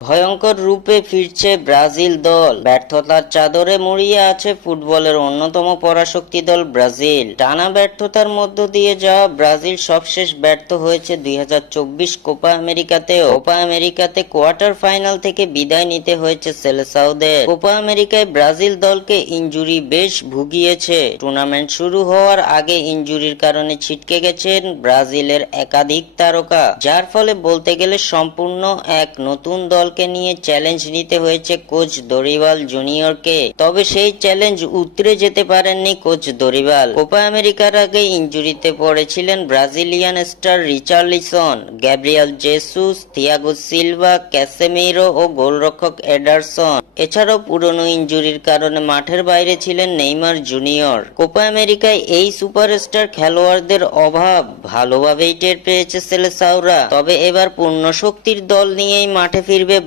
ভয়ঙ্কর রূপে ফিরছে ব্রাজিল দল। ব্যর্থতার চাদরে মুড়িয়ে আছে ফুটবলের অন্যতম পরাশক্তি দল ব্রাজিল। টানা ব্যর্থতার মধ্য দিয়ে যাওয়া ব্রাজিল সবশেষ ব্যর্থ হয়েছে 2024 কোপা আমেরিকাতেও। কোপা আমেরিকাতে কোয়ার্টার ফাইনাল থেকে বিদায় নিতে হয়েছে সেলেসাওদের। কোপা আমেরিকায় ব্রাজিল দলকে ইনজুরি বেশ ভুগিয়েছে। টুর্নামেন্ট শুরু হওয়ার আগে ইনজুরির কারণে ছিটকে গেছেন ব্রাজিলের একাধিক তারকা, যার ফলে বলতে গেলে সম্পূর্ণ এক নতুন দলকে নিয়ে চ্যালেঞ্জ নিতে হয়েছে কোচ দরিবাল জুনিয়রকে। তবে সেই চ্যালেঞ্জ উতরে যেতে পারেননি কোচ দরিবাল। কোপা আমেরিকার আগে ইনজুরিতে পড়েছিলেন Brazilian star Richarlison, Gabriel Jesus, Thiago Silva, Casemiro ও গোলরক্ষক এডারসন। এছাড়াও পুরনো ইনজুরির কারণে মাঠের বাইরে ছিলেন নেইমার জুনিয়র। কোপা আমেরিকায় এই সুপারস্টার খেলোয়াড়দের অভাব ভালোভাবেই টের পেয়েছে সেলেসাওরা। তবে এবার পূর্ণ শক্তির দল নিয়েই মাঠে ফিরবে